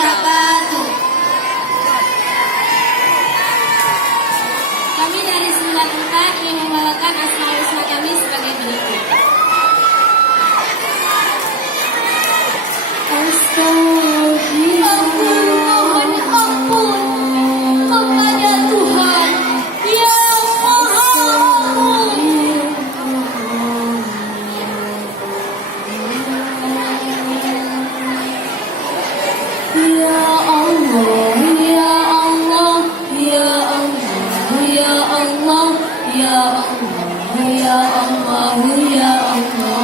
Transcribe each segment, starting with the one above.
wabarakatuh. Kami dari 94 ingin membawakan Asmaul Husna kami sebagai berikut. Mohon ampun kepada Tuhan yang Maha Agung. Ya Allah, ya Allah, ya Allah, ya Allah, ya Allah, ya Allah, ya Allah.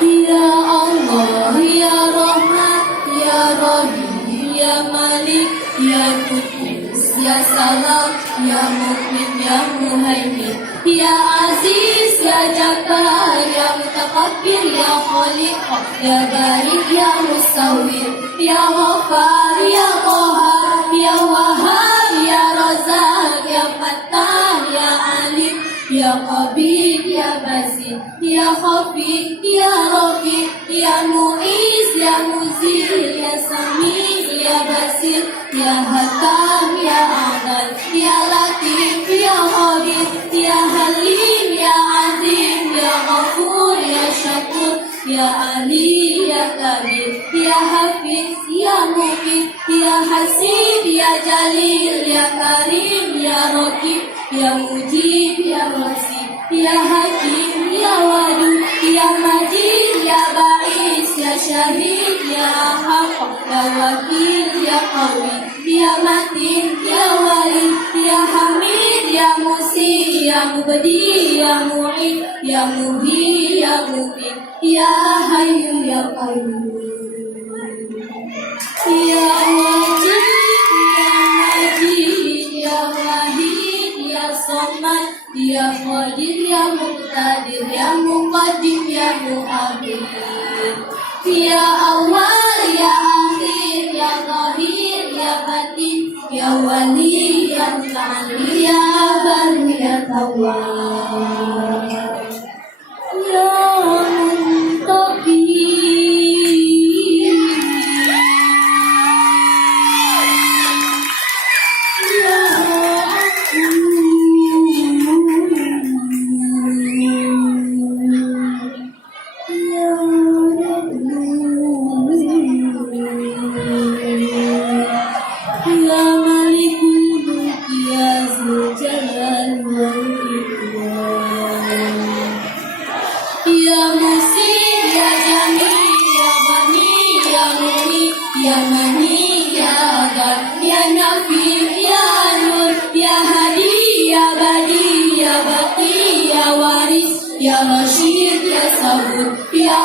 Ya Allah, ya Rahman, ya Rahim, ya Malik, ya Qudus, ya Salam, ya Mu'min, ya Muhaimin, ya Aziz, ya Jabbar, ya Mutakabbir, ya Khaliq, ya Barik, ya Musawwir, ya Ghaffar, ya Qahhar, ya Wahhab, ya Razzaq, ya Fattah, ya Alim, ya Qabir, ya Basir, ya Khafi, ya Rafi, ya Mu'iz, ya Muzil, ya Sami, ya Basir, ya Hatam, ya Adal, ya Latif, ya Khabir, ya Halim, ya Azim, ya Ghafur, ya Syakur, ya Ali, ya Kabir, ya Hafiz, ya Muqim, ya Hasib, ya Jalil, ya Karim, ya Raqib, ya Mujib, ya Wasif, ya Hakim, ya Wadud, ya Majid, ya Ba'is, ya Syahid, ya Haq, ya Wakil, ya Qawi, ya Matin, ya Wali, ya Hamid, ya Musi, ya Mubdi, ya Mu'id, ya Muhi, ya Mubin, ya Hayyu, ya Qayyum, ya Wajid, ya Majid, ya Wahid, ya Samad, ya Qadir, ya Muqtadir, ya Muqaddim, ya Muakhir, ya Awal, ya Akhir, ya Zahir, ya Batin, ya Wali, ya Muta'ali, ya Baru, ya Tawwab, ya Muntaqim. Ya Musib, ya Jamil, ya Bani, ya Muni, ya Mani, ya Adar, ya Nafi, ya Nur, ya Hadi, ya Badi, ya Baqi, ya Waris, ya Rashid, ya Sabur, ya